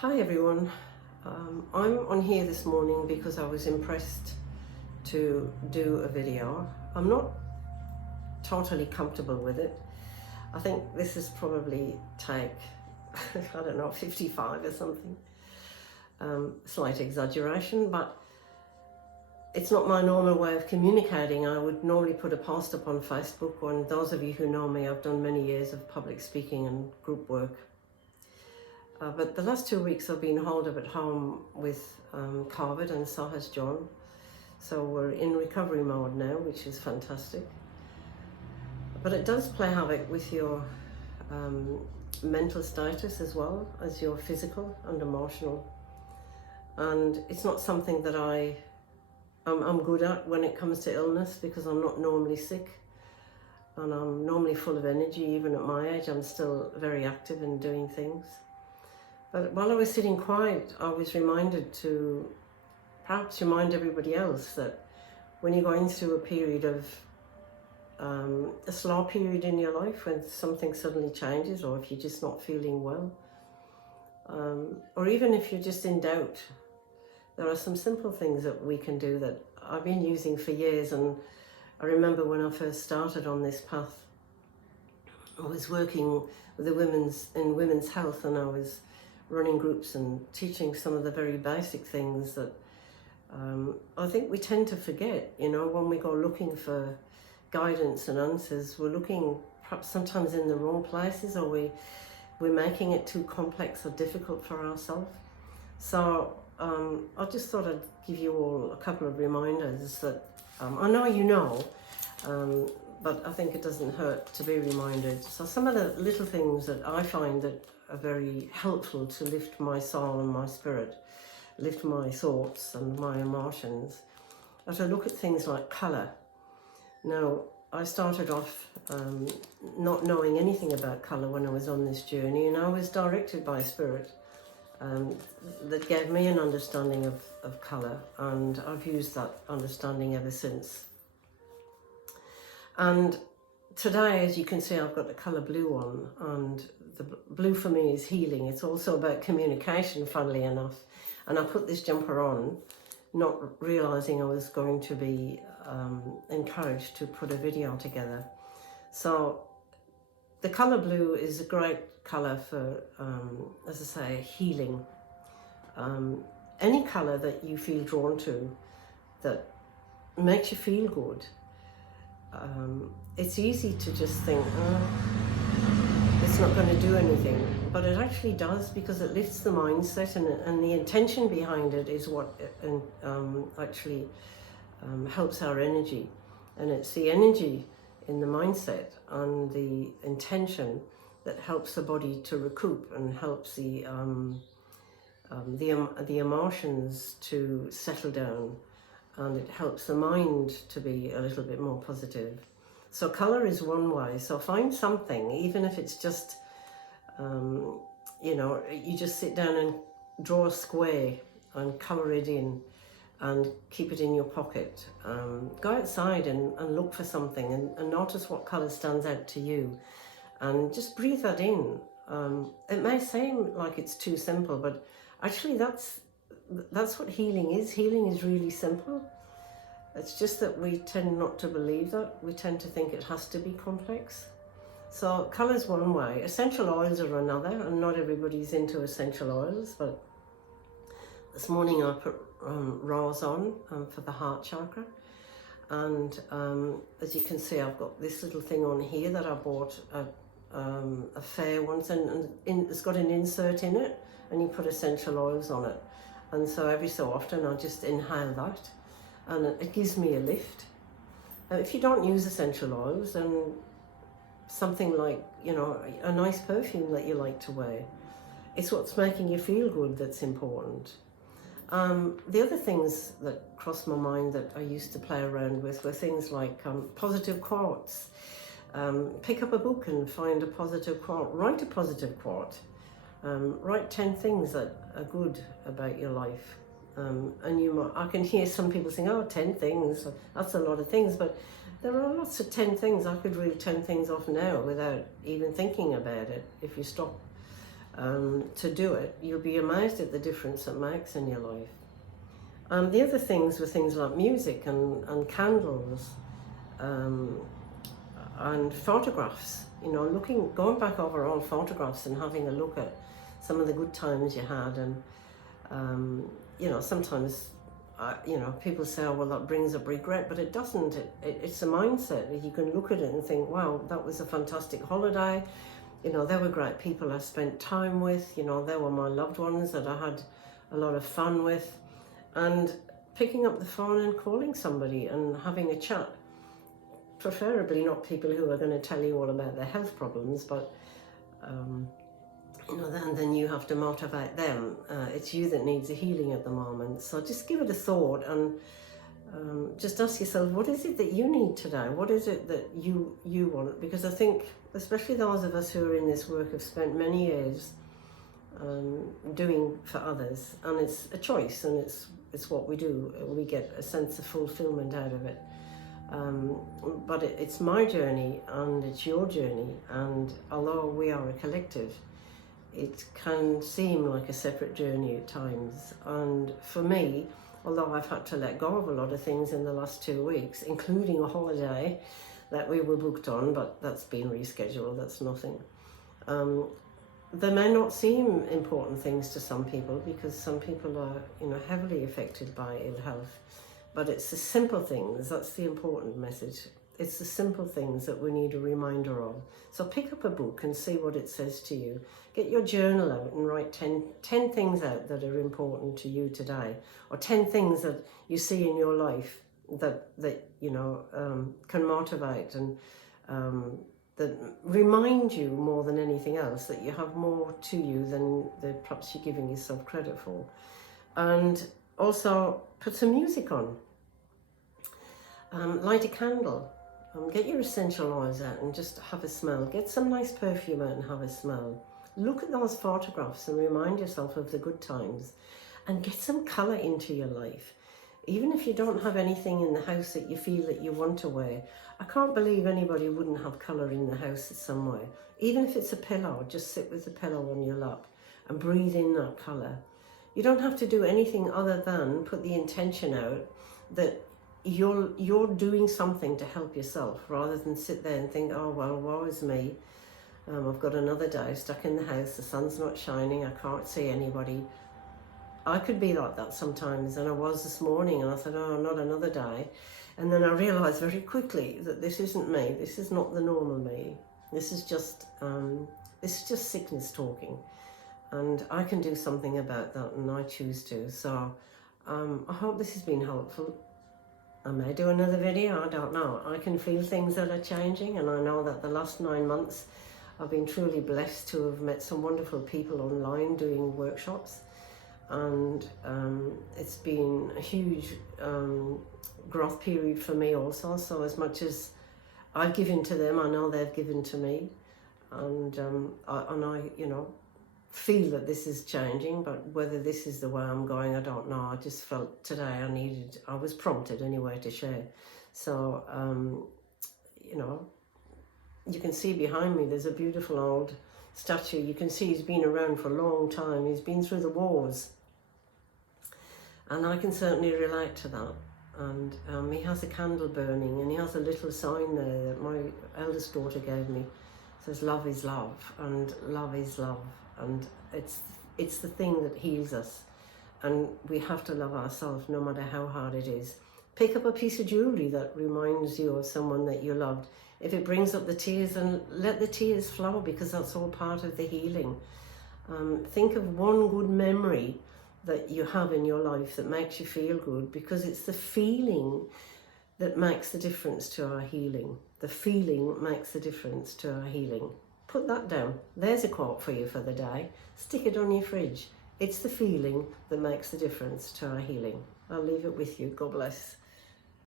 Hi everyone, I'm on here this morning because I was impressed to do a video. I'm not totally comfortable with it. I think this is probably take, I don't know, 55 or something. Slight exaggeration, but it's not my normal way of communicating. I would normally put a post up on Facebook, and those of you who know me, I've done many years of public speaking and group work. But the last 2 weeks I've been holed up at home with COVID, and so has John. So we're in recovery mode now, which is fantastic. But it does play havoc with your mental status as well as your physical and emotional. And it's not something that I'm good at when it comes to illness, because I'm not normally sick. And I'm normally full of energy. Even at my age, I'm still very active in doing things. But while I was sitting quiet, I was reminded to perhaps remind everybody else that when you're going through a period of a slow period in your life, when something suddenly changes, or if you're just not feeling well, or even if you're just in doubt, there are some simple things that we can do that I've been using for years. And I remember when I first started on this path, I was working with the women's health, and I was running groups and teaching some of the very basic things that I think we tend to forget. You know, when we go looking for guidance and answers, we're looking perhaps sometimes in the wrong places, or we're making it too complex or difficult for ourselves. So I just thought I'd give you all a couple of reminders that I know you know, but I think it doesn't hurt to be reminded. So some of the little things that I find that are very helpful to lift my soul and my spirit, lift my thoughts and my emotions, are to look at things like colour. Now, I started off not knowing anything about colour when I was on this journey, and I was directed by spirit that gave me an understanding of colour, and I've used that understanding ever since. And today, as you can see, I've got the colour blue on, and the blue for me is healing. It's also about communication, funnily enough. And I put this jumper on, not realising I was going to be encouraged to put a video together. So the colour blue is a great colour for, as I say, healing. Any colour that you feel drawn to that makes you feel good. It's easy to just think, it's not going to do anything, but it actually does, because it lifts the mindset, and the intention behind it is what actually helps our energy. And it's the energy in the mindset and the intention that helps the body to recoup and helps the emotions to settle down, and it helps the mind to be a little bit more positive. So colour is one way. So find something, even if it's just, you know, you just sit down and draw a square and colour it in and keep it in your pocket. Go outside and look for something and notice what colour stands out to you, and just breathe that in. It may seem like it's too simple, but actually that's what healing is. Healing is really simple. It's just that we tend not to believe that. We tend to think it has to be complex. So colour's one way. Essential oils are another, and not everybody's into essential oils, but this morning I put rose on for the heart chakra. And as you can see, I've got this little thing on here that I bought at a fair once, and it's got an insert in it, and you put essential oils on it. And so every so often I just inhale that, and it gives me a lift. If you don't use essential oils, then something like, you know, a nice perfume that you like to wear, it's what's making you feel good that's important. The other things that crossed my mind that I used to play around with were things like positive quotes. Pick up a book and find a positive quote. Write a positive quote. Write 10 things that are good about your life. And I can hear some people saying, oh, 10 things, that's a lot of things, but there are lots of 10 things. I could reel 10 things off now without even thinking about it, if you stop to do it, you'll be amazed at the difference it makes in your life. The other things were things like music and candles, and photographs. You know, going back over old photographs and having a look at some of the good times you had. And you know, sometimes you know, people say, oh well, that brings up regret, but it doesn't. It's a mindset. You can look at it and think, wow, that was a fantastic holiday. You know, there were great people I spent time with. You know, there were my loved ones that I had a lot of fun with. And picking up the phone and calling somebody and having a chat, preferably not people who are going to tell you all about their health problems, but you know, then you have to motivate them. It's you that needs the healing at the moment. So just give it a thought and just ask yourself, what is it that you need today? What is it that you want? Because I think, especially those of us who are in this work, have spent many years doing for others, and it's a choice, and it's what we do. We get a sense of fulfillment out of it. But it's my journey and it's your journey, and although we are a collective, it can seem like a separate journey at times. And for me, although I've had to let go of a lot of things in the last 2 weeks, including a holiday that we were booked on, but that's been rescheduled, that's nothing. They may not seem important things to some people, because some people are, you know, heavily affected by ill health. But it's the simple things, that's the important message. It's the simple things that we need a reminder of. So pick up a book and see what it says to you. Get your journal out and write 10 things out that are important to you today, or 10 things that you see in your life that you know, can motivate and that remind you more than anything else that you have more to you than perhaps you're giving yourself credit for. And also put some music on. Light a candle. Get your essential oils out and just have a smell. Get some nice perfume out and have a smell. Look at those photographs and remind yourself of the good times, and get some colour into your life. Even if you don't have anything in the house that you feel that you want to wear, I can't believe anybody wouldn't have colour in the house somewhere. Even if it's a pillow, just sit with the pillow on your lap and breathe in that colour. You don't have to do anything other than put the intention out that you're doing something to help yourself, rather than sit there and think, oh well, woe is me. I've got another day stuck in the house, the sun's not shining, I can't see anybody. I could be like that sometimes, and I was this morning, and I thought, oh, not another day. And then I realised very quickly that this isn't me, this is not the normal me. This is just sickness talking. And I can do something about that, and I choose to. So I hope this has been helpful. I may do another video, I don't know. I can feel things that are changing, and I know that the last 9 months I've been truly blessed to have met some wonderful people online doing workshops. And it's been a huge growth period for me also. So as much as I've given to them, I know they've given to me. And I, you know, feel that this is changing, but whether this is the way I'm going, I don't know. I just felt today I was prompted anyway to share. So, you know, you can see behind me, there's a beautiful old statue. You can see he's been around for a long time. He's been through the wars. And I can certainly relate to that. And he has a candle burning, and he has a little sign there that my eldest daughter gave me. It says, love is love, and love is love. And it's the thing that heals us, and we have to love ourselves no matter how hard it is. Pick up a piece of jewellery that reminds you of someone that you loved. If it brings up the tears, and let the tears flow, because that's all part of the healing. Think of one good memory that you have in your life that makes you feel good, because it's the feeling that makes the difference to our healing. The feeling makes the difference to our healing. Put that down. There's a quote for you for the day. Stick it on your fridge. It's the feeling that makes the difference to our healing. I'll leave it with you. God bless.